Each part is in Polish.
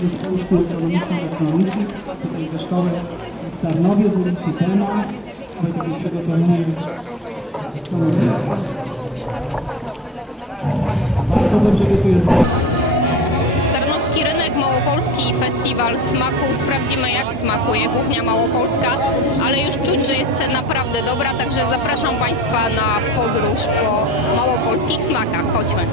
Zespołu Szkół Ekonomiczno-Gastronomicznych, tutaj ze szkoły w Tarnowie z ulicy Pema. Wojtek już przygotowuje stanowisko. Bardzo dobrze gotuje. Tarnowski Rynek Małopolski Festiwal Smaku. Sprawdzimy jak smakuje kuchnia małopolska, ale już czuć, że jest naprawdę dobra, także zapraszam Państwa na podróż po małopolskich smakach. Chodźmy.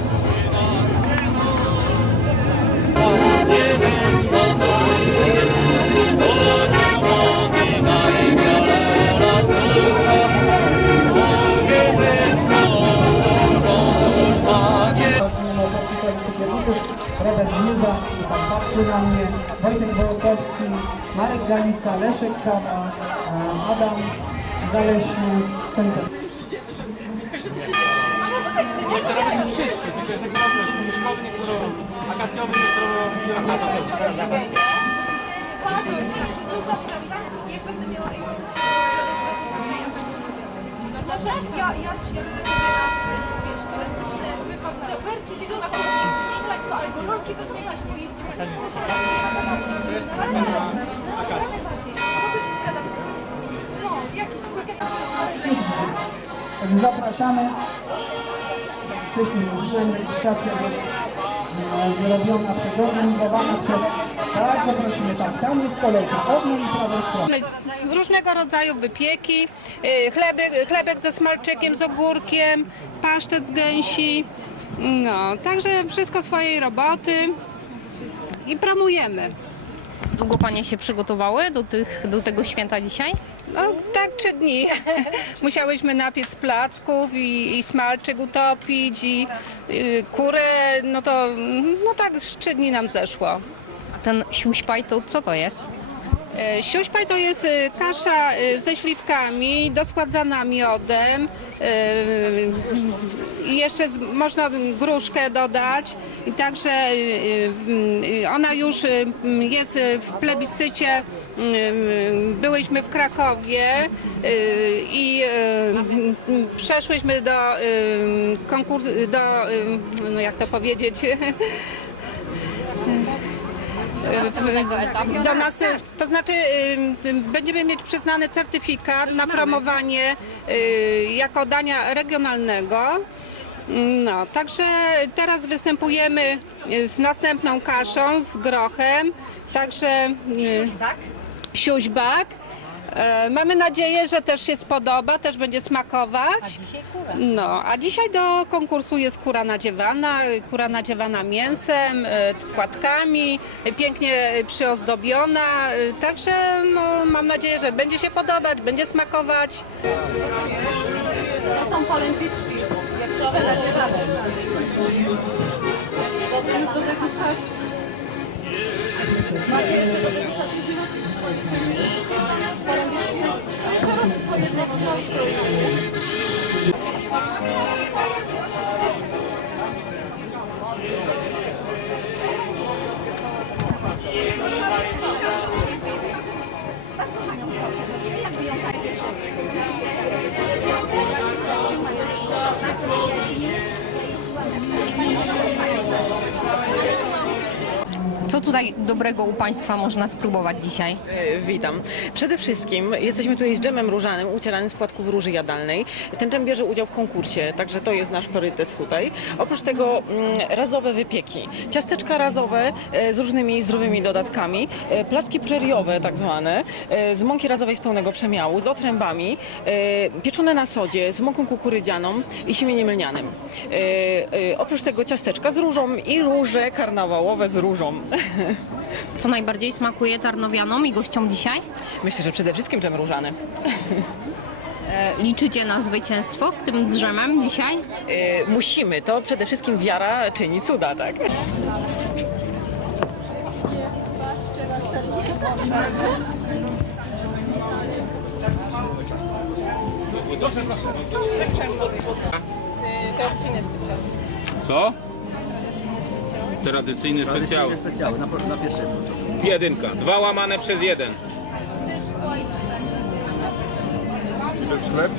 Robert Milda, tak patrzy na mnie, Wojtek Wołosowski, Marek Galica, Leszek Kawa, e, Adam Zaleśny, Pęka. Sektorowe są wszystkie, tylko jest jakby obrót mieszkowy, niektórzy akacjowy, wielokatowy. Znaczy, ja, ja przyjadę na wiesz, turystyczny wypad na rowerki, tylko na koniec zmieniać co, albo rolki wymieniać, bo jest No, jakiś Także zapraszamy. Wcześniej mówiłem, rejestracja jest e, zrobiona przez, organizowana przez... Bardzo prosimy, tak, tam jest kolejka, od mojej prawej strony. Różnego rodzaju wypieki, y, chlebek, chlebek ze smalczykiem, z ogórkiem, pasztet z gęsi. No, także wszystko swojej roboty i promujemy. Długo Panie się przygotowały do, tych, do tego święta dzisiaj? No, tak trzy dni. Musiałyśmy napiec placków i, i smalczyk utopić i y, kurę, no to no tak z trzy dni nam zeszło. A ten siuśpaj to co to jest? E, Siuśpaj to jest e, kasza e, ze śliwkami, doskładzana miodem i jeszcze można gruszkę dodać. I także ona już jest w plebiscycie. Byłyśmy w Krakowie i przeszłyśmy do konkursu, do, no jak to powiedzieć. do nas, to znaczy y, y, będziemy mieć przyznany certyfikat na promowanie y, jako dania regionalnego. No, także teraz występujemy z następną kaszą, z grochem, także y, siuśbak. E, Mamy nadzieję, że też się spodoba, też będzie smakować. No, a dzisiaj do konkursu jest kura nadziewana, kura nadziewana mięsem, e, płatkami, e, pięknie przyozdobiona, e, także no, mam nadzieję, że będzie się podobać, będzie smakować. To są polędwiczki, wieprzowe nadziewane. Macie jeszcze do tutaj dobrego u Państwa można spróbować dzisiaj? E, Witam. Przede wszystkim jesteśmy tutaj z dżemem różanym ucieranym z płatków róży jadalnej. Ten dżem bierze udział w konkursie, także to jest nasz priorytet tutaj. Oprócz tego mm, razowe wypieki. Ciasteczka razowe e, z różnymi zdrowymi dodatkami, e, placki preriowe tak zwane, z mąki razowej z pełnego przemiału, z otrębami, pieczone na sodzie, z mąką kukurydzianą i siemieniem lnianym. Oprócz tego ciasteczka z różą i róże karnawałowe z różą. Co najbardziej smakuje tarnowianom i gościom dzisiaj? Myślę, że przede wszystkim dżem różany. E, Liczycie na zwycięstwo z tym drzemem dzisiaj? Y, musimy, to przede wszystkim wiara czyni cuda, tak? Tradycyjne specjalne. Co? Tradycyjny specjał. Tradycyjne specjały na, na pierwszym. Jedynka. Dwa łamane przez jeden. To jest chleb?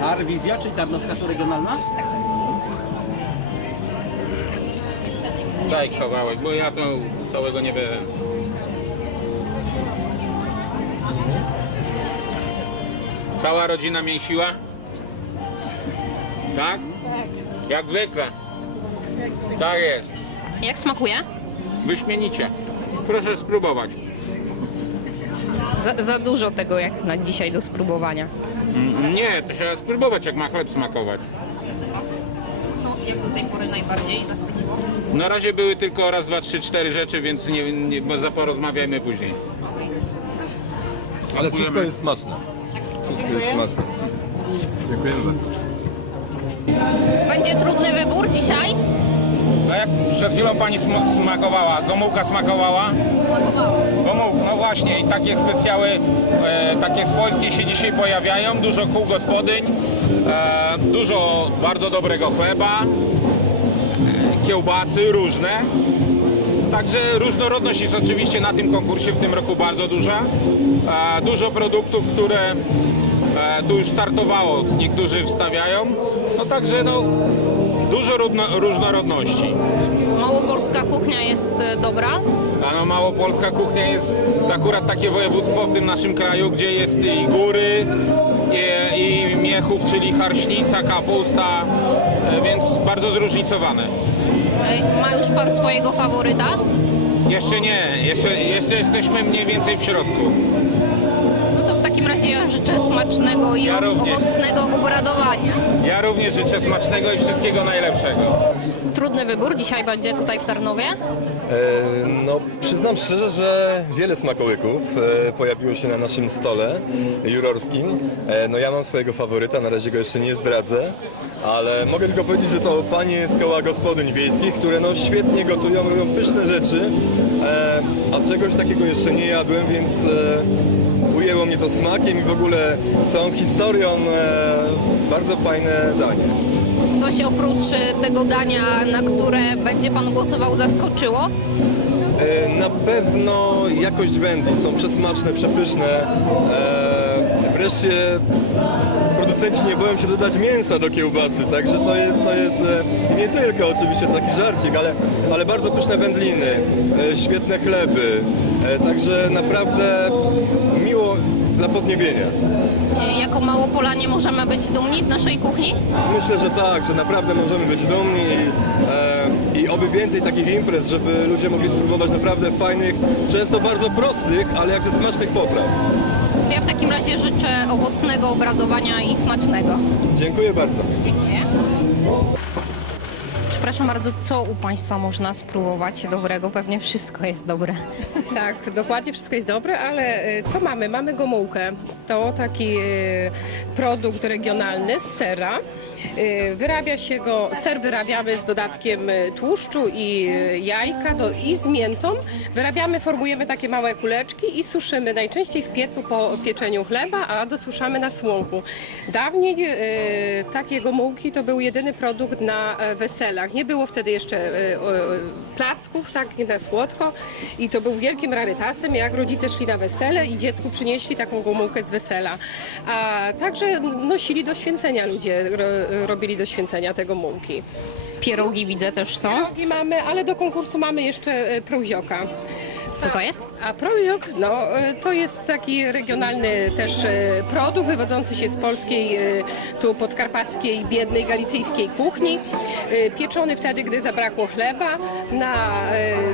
Tarwizja, czyli Tarnowska to regionalna? Daj kawałek, bo ja to całego nie będę. Cała rodzina mięsiła? Tak? Jak zwykle. Tak jest. Jak smakuje? Wyśmienicie. Proszę spróbować. Za, za dużo tego jak na dzisiaj do spróbowania. Mm, Nie, to trzeba spróbować, jak ma chleb smakować. Co jak do tej pory najbardziej zachwyciło? Na razie były tylko raz, dwa, trzy, cztery rzeczy, więc nie, nie, bo za porozmawiajmy później. Ale wszystko jest smaczne. Wszystko jest smaczne. Dziękujemy bardzo. Będzie trudny wybór dzisiaj? No jak przed chwilą pani sm- smakowała, gomułka smakowała? Smakowało. Gomułk, no właśnie i takie specjały, e, takie swojskie się dzisiaj pojawiają, dużo kół gospodyń, e, dużo bardzo dobrego chleba, e, kiełbasy różne. Także różnorodność jest oczywiście na tym konkursie w tym roku bardzo duża. E, dużo produktów, które e, tu już startowało, niektórzy wstawiają. No także no, dużo różno- różnorodności. Małopolska kuchnia jest e, dobra. A no małopolska kuchnia jest akurat takie województwo w tym naszym kraju, gdzie jest i góry, i, i miechów, czyli harśnica, kapusta, e, więc bardzo zróżnicowane. E, Ma już pan swojego faworyta? Jeszcze nie, jeszcze, jeszcze jesteśmy mniej więcej w środku. Życzę smacznego i Ja również. owocnego obradowania. Ja również życzę smacznego i wszystkiego najlepszego. Trudny wybór dzisiaj będzie tutaj w Tarnowie. E, No, przyznam szczerze, że wiele smakołyków e, pojawiło się na naszym stole jurorskim. E, No ja mam swojego faworyta, na razie go jeszcze nie zdradzę, ale mogę tylko powiedzieć, że to panie z koła gospodyń wiejskich, które no świetnie gotują, robią pyszne rzeczy, e, a czegoś takiego jeszcze nie jadłem, więc e, ujęło mnie to smakiem i w ogóle całą historią e, bardzo fajne danie. Coś oprócz e, tego dania, na które będzie pan głosował, zaskoczyło? E, Na pewno jakość wędli są przesmaczne, przepyszne. Wreszcie producenci nie boją się dodać mięsa do kiełbasy, także to jest, to jest nie tylko oczywiście taki żarcik, ale, ale bardzo pyszne wędliny, świetne chleby, także naprawdę dla podniebienia. E, Jako Małopolanie możemy być dumni z naszej kuchni? Myślę, że tak, że naprawdę możemy być dumni i, e, i oby więcej takich imprez, żeby ludzie mogli spróbować naprawdę fajnych, często bardzo prostych, ale jakże smacznych potraw. To Ja w takim razie życzę owocnego obradowania i smacznego. Dziękuję bardzo. Dziękuję. Przepraszam bardzo, co u Państwa można spróbować dobrego? Pewnie wszystko jest dobre. Tak, dokładnie wszystko jest dobre, ale y, co mamy? Mamy gomułkę. To taki y, produkt regionalny z sera. Y, Wyrabia się go, ser wyrabiamy z dodatkiem y, tłuszczu i y, jajka do, i z miętą. Wyrabiamy, formujemy takie małe kuleczki i suszymy najczęściej w piecu po pieczeniu chleba, a dosuszamy na słonku. Dawniej y, takie gomułki to był jedyny produkt na e, weselach. Nie było wtedy jeszcze y, placków, tak, nie na słodko i to był wielkim rarytasem, jak rodzice szli na wesele i dziecku przynieśli taką gomułkę z wesela. A także nosili do święcenia ludzie, robili do święcenia te gomułki. Pierogi widzę też są. Drogi mamy, ale do konkursu mamy jeszcze e, prozioka. Co to jest? A proziok, no, e, to jest taki regionalny też e, produkt wywodzący się z polskiej, e, tu podkarpackiej, biednej galicyjskiej kuchni. Pieczony wtedy, gdy zabrakło chleba, na,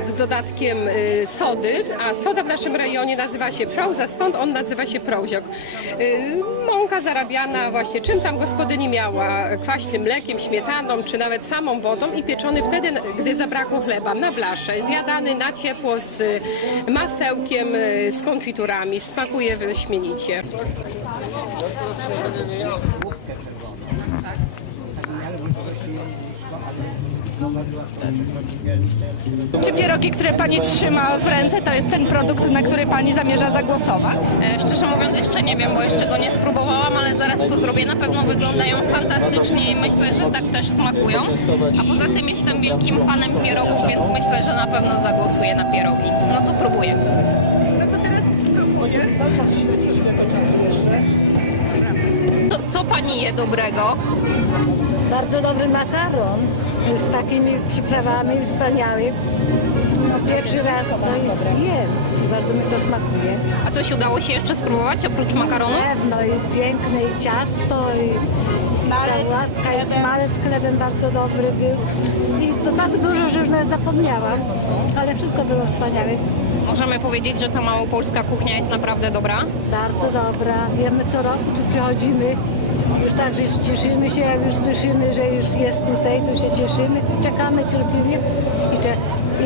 z dodatkiem sody, a soda w naszym rejonie nazywa się proza, stąd on nazywa się proziok. E, Mąka zarabiana właśnie czym tam gospodyni miała, kwaśnym mlekiem, śmietaną, czy nawet samą wodą i pieczony wtedy, gdy zabrakło chleba, na blasze, zjadany na ciepło z masełkiem, e, z konfiturami. Smakuje wyśmienicie. Czy pierogi, które Pani trzyma w ręce, to jest ten produkt, na który Pani zamierza zagłosować? E, Szczerze mówiąc jeszcze nie wiem, bo jeszcze go nie spróbowałam, ale zaraz to zrobię. Na pewno wyglądają fantastycznie i myślę, że tak też smakują. A poza tym jestem wielkim fanem pierogów, więc myślę, że na pewno zagłosuję na pierogi. No to próbuję. No to teraz Chociaż cały czas śledzisz ile to czasu jeszcze. To, co pani je dobrego? Bardzo dobry makaron z takimi przyprawami wspaniały. No, pierwszy raz to jem. Bardzo mi to smakuje. A coś udało się jeszcze spróbować oprócz makaronu? Pewno i piękne i ciasto i, i sałatka i smalec z chlebem bardzo dobry był. I to tak dużo, że już nawet zapomniałam. Ale wszystko było wspaniałe. Możemy powiedzieć, że ta małopolska kuchnia jest naprawdę dobra. Bardzo dobra. Wiemy co roku tu przychodzimy. Już także cieszymy się, jak już słyszymy, że już jest tutaj, to się cieszymy. Czekamy cierpliwie i, cze-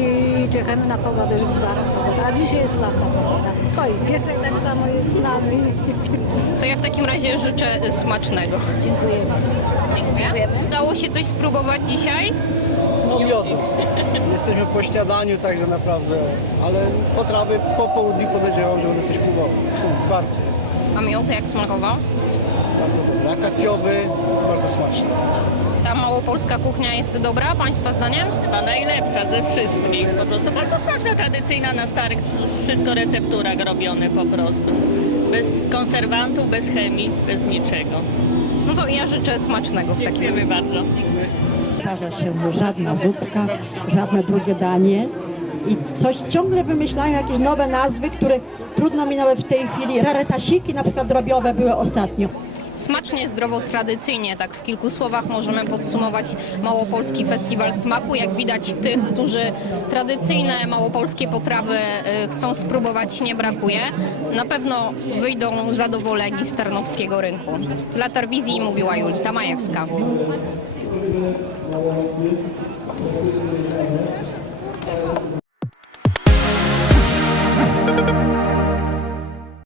i czekamy na pogodę, żeby była pogoda. A dzisiaj jest ładna pogoda. Oj, piesek tak samo jest z nami. To ja w takim razie życzę smacznego. Dziękuję bardzo. Dziękuję. Udało się coś spróbować dzisiaj? No miodu. Jesteśmy po śniadaniu, także naprawdę, ale potrawy po południu podejrzewam, że będę coś próbował. Bardzo, A miód jak smakował? Bardzo dobry. Akacjowy, bardzo smaczny. Ta małopolska kuchnia jest dobra, Państwa zdaniem? Chyba najlepsza ze wszystkich. Po prostu bardzo smaczna, tradycyjna na starych, wszystko recepturach robione po prostu. Bez konserwantów, bez chemii, bez niczego. No to ja życzę smacznego w takim Dziękujemy bardzo. powtarza się żadna zupka, żadne drugie danie. I coś ciągle wymyślają jakieś nowe nazwy, które trudno mi nawet w tej chwili. Raretasiki na przykład drobiowe były ostatnio. Smacznie, zdrowo, tradycyjnie, tak w kilku słowach możemy podsumować Małopolski Festiwal Smaku. Jak widać tych, którzy tradycyjne małopolskie potrawy y, chcą spróbować nie brakuje. Na pewno wyjdą zadowoleni z Tarnowskiego Rynku. Dla Tarwizji mówiła Julita Majewska.